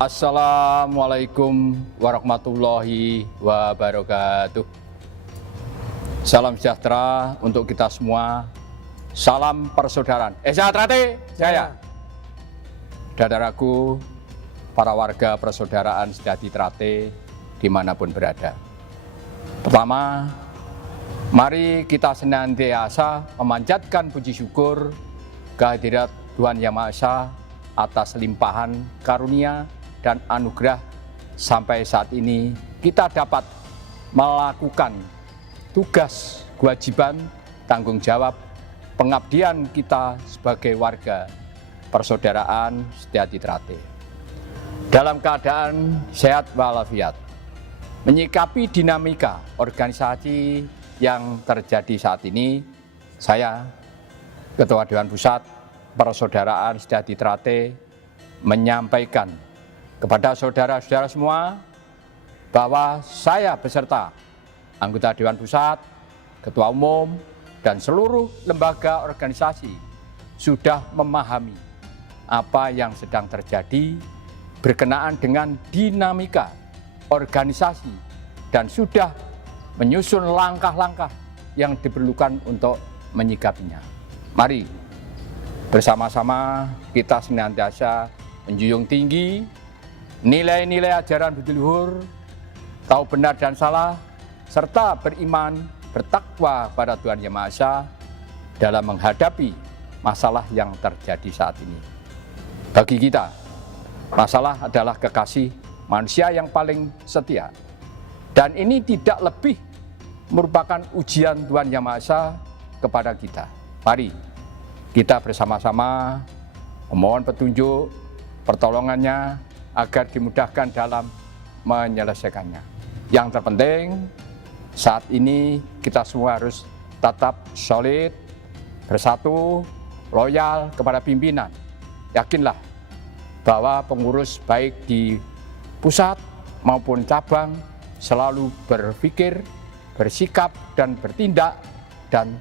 Assalamualaikum warahmatullahi wabarakatuh. Salam sejahtera untuk kita semua. Salam persaudaraan. Sejahtera jaya. Saudaraku, para warga persaudaraan Sejati Trate dimanapun berada. Pertama, mari kita senantiasa memanjatkan puji syukur kehadirat Tuhan Yang Maha Esa atas limpahan karunia dan anugerah sampai saat ini kita dapat melakukan tugas, kewajiban, tanggung jawab, pengabdian kita sebagai warga persaudaraan Sejati Trate. Dalam keadaan sehat walafiat, menyikapi dinamika organisasi yang terjadi saat ini, saya, Ketua Dewan Pusat Persaudaraan Sejati Trate, menyampaikan kepada saudara-saudara semua bahwa saya beserta anggota Dewan Pusat, Ketua Umum, dan seluruh lembaga organisasi sudah memahami apa yang sedang terjadi berkenaan dengan dinamika organisasi dan sudah menyusun langkah-langkah yang diperlukan untuk menyikapinya. Mari bersama-sama kita senantiasa menjunjung tinggi nilai-nilai ajaran budi luhur, tahu benar dan salah, serta beriman, bertakwa pada Tuhan Yang Maha Esa dalam menghadapi masalah yang terjadi saat ini. Bagi kita, masalah adalah kekasih manusia yang paling setia. Dan ini tidak lebih merupakan ujian Tuhan Yang Maha Esa kepada kita. Mari kita bersama-sama memohon petunjuk, pertolongannya, agar dimudahkan dalam menyelesaikannya. Yang terpenting, saat ini kita semua harus tetap solid, bersatu, loyal kepada pimpinan. Yakinlah bahwa pengurus baik di pusat maupun cabang selalu berpikir, bersikap, dan bertindak, dan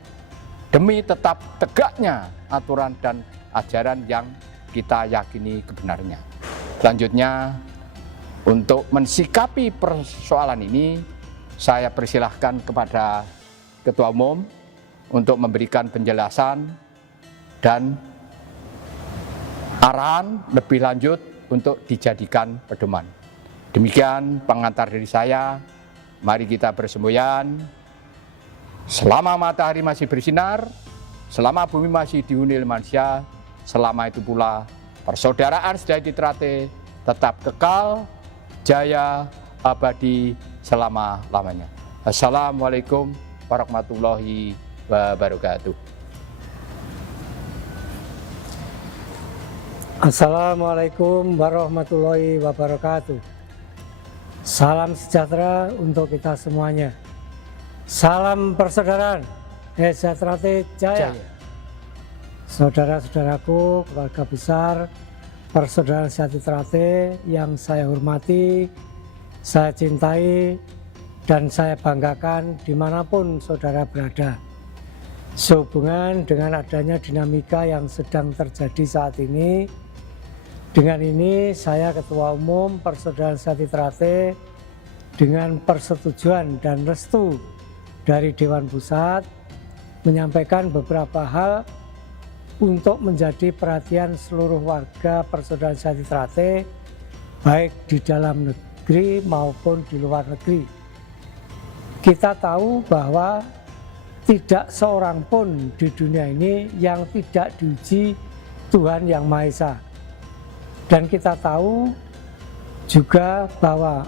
demi tetap tegaknya aturan dan ajaran yang kita yakini kebenarnya. Selanjutnya, untuk mensikapi persoalan ini, saya persilahkan kepada Ketua Umum untuk memberikan penjelasan dan arahan lebih lanjut untuk dijadikan pedoman. Demikian pengantar dari saya. Mari kita bersemboyan. Selama matahari masih bersinar, selama bumi masih dihuni oleh manusia, selama itu pula persaudaraan Sejati Trate tetap kekal, jaya, abadi selama-lamanya. Assalamualaikum warahmatullahi wabarakatuh. Assalamualaikum warahmatullahi wabarakatuh. Salam sejahtera untuk kita semuanya. Salam persaudaraan, Sejati Trate jaya. Saudara-saudaraku, keluarga besar Persaudaraan Sejati Trate yang saya hormati, saya cintai, dan saya banggakan dimanapun saudara berada. Sehubungan dengan adanya dinamika yang sedang terjadi saat ini, dengan ini saya Ketua Umum Persaudaraan Sejati Trate dengan persetujuan dan restu dari Dewan Pusat menyampaikan beberapa hal untuk menjadi perhatian seluruh warga Persaudaraan Sejati Trate, baik di dalam negeri maupun di luar negeri. Kita tahu bahwa tidak seorang pun di dunia ini yang tidak diuji Tuhan Yang Maha Esa. Dan kita tahu juga bahwa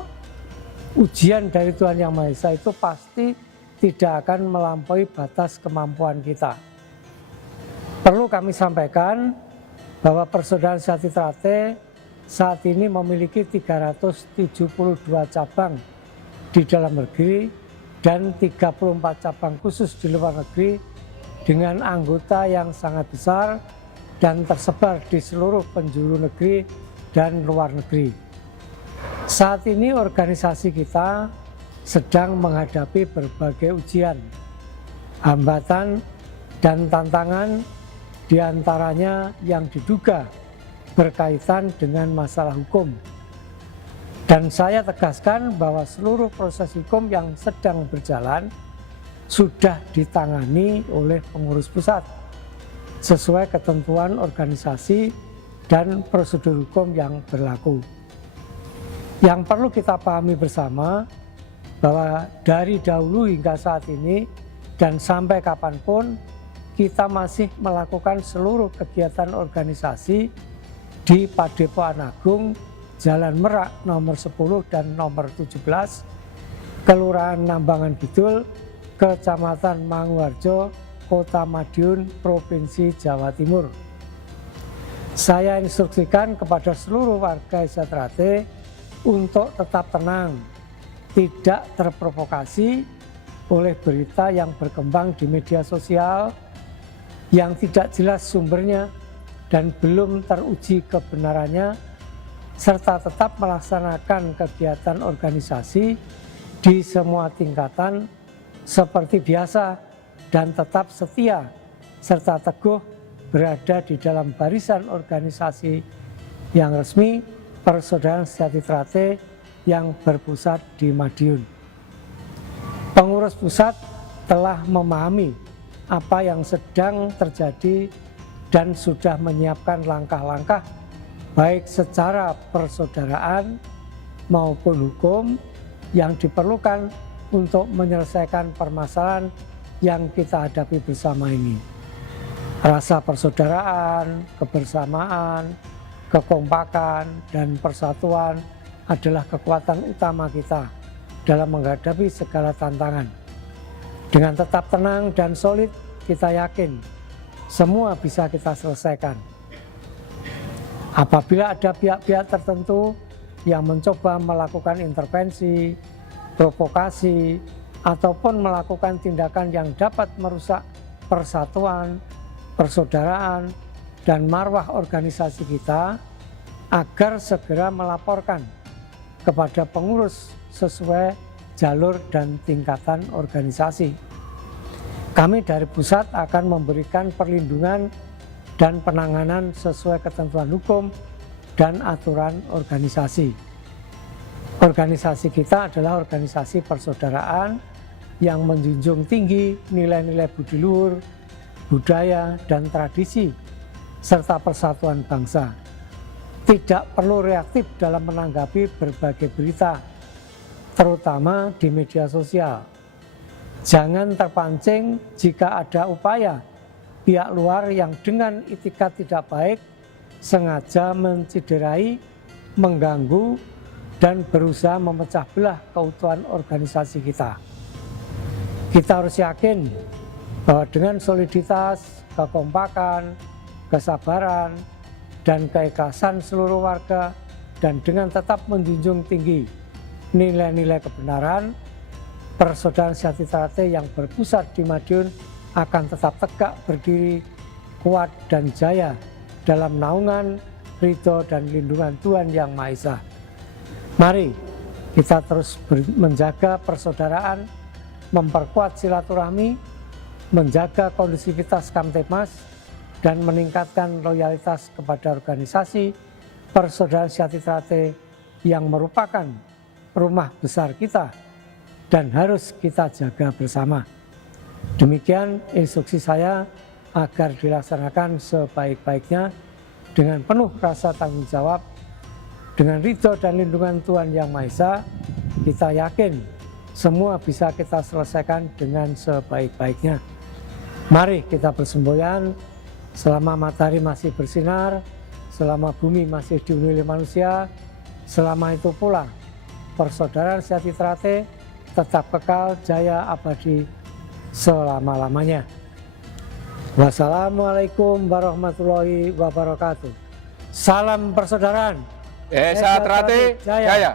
ujian dari Tuhan Yang Maha Esa itu pasti tidak akan melampaui batas kemampuan kita. Perlu kami sampaikan bahwa Persaudaraan Sejati Trate saat ini memiliki 372 cabang di dalam negeri dan 34 cabang khusus di luar negeri dengan anggota yang sangat besar dan tersebar di seluruh penjuru negeri dan luar negeri. Saat ini organisasi kita sedang menghadapi berbagai ujian, hambatan, dan tantangan, diantaranya yang diduga berkaitan dengan masalah hukum Dan saya tegaskan bahwa seluruh proses hukum yang sedang berjalan sudah ditangani oleh pengurus pusat sesuai ketentuan organisasi dan prosedur hukum yang berlaku. Yang perlu kita pahami bersama bahwa dari dahulu hingga saat ini dan sampai kapanpun kita masih melakukan seluruh kegiatan organisasi di Padepokan Agung, Jalan Merak nomor 10 dan nomor 17, Kelurahan Nambangan Kidul, Kecamatan Manguharjo, Kota Madiun, Provinsi Jawa Timur. Saya instruksikan kepada seluruh warga Desa Trate untuk tetap tenang, tidak terprovokasi oleh berita yang berkembang di media sosial yang tidak jelas sumbernya dan belum teruji kebenarannya, serta tetap melaksanakan kegiatan organisasi di semua tingkatan seperti biasa dan tetap setia serta teguh berada di dalam barisan organisasi yang resmi Persaudaraan Sejati Trate yang berpusat di Madiun. Pengurus pusat telah memahami apa yang sedang terjadi dan sudah menyiapkan langkah-langkah baik secara persaudaraan maupun hukum yang diperlukan untuk menyelesaikan permasalahan yang kita hadapi bersama ini. Rasa persaudaraan, kebersamaan, kekompakan, dan persatuan adalah kekuatan utama kita dalam menghadapi segala tantangan. Dengan tetap tenang dan solid, kita yakin semua bisa kita selesaikan. Apabila ada pihak-pihak tertentu yang mencoba melakukan intervensi, provokasi, ataupun melakukan tindakan yang dapat merusak persatuan, persaudaraan, dan marwah organisasi kita, agar segera melaporkan kepada pengurus sesuai jalur dan tingkatan organisasi. Kami dari pusat akan memberikan perlindungan dan penanganan sesuai ketentuan hukum dan aturan organisasi. Organisasi kita adalah organisasi persaudaraan yang menjunjung tinggi nilai-nilai budi luhur, budaya, dan tradisi, serta persatuan bangsa. Tidak perlu reaktif dalam menanggapi berbagai berita, terutama di media sosial. Jangan terpancing jika ada upaya pihak luar yang dengan itikat tidak baik sengaja menciderai, mengganggu, dan berusaha memecah belah keutuhan organisasi kita. Kita harus yakin bahwa dengan soliditas, kekompakan, kesabaran, dan keikhlasan seluruh warga, dan dengan tetap menjunjung tinggi nilai-nilai kebenaran, Persaudaraan Sejati Trate yang berpusat di Madiun akan tetap tegak berdiri, kuat dan jaya dalam naungan, ridho dan lindungan Tuhan Yang Maha Esa. Mari kita terus menjaga persaudaraan, memperkuat silaturahmi, menjaga kondusivitas Kamtipmas, dan meningkatkan loyalitas kepada organisasi Persaudaraan Sejati Trate yang merupakan rumah besar kita dan harus kita jaga bersama. Demikian instruksi saya agar dilaksanakan sebaik-baiknya dengan penuh rasa tanggung jawab, dengan ridho dan lindungan Tuhan Yang Maha Esa. Kita yakin semua bisa kita selesaikan dengan sebaik-baiknya. Mari kita bersemboyan selama matahari masih bersinar, selama bumi masih dihuni oleh manusia, selama itu pula Persaudaraan Sejati Trate tetap kekal jaya abadi selama-lamanya. Wassalamualaikum warahmatullahi wabarakatuh. Salam persaudaraan. Desa Trate Jaya.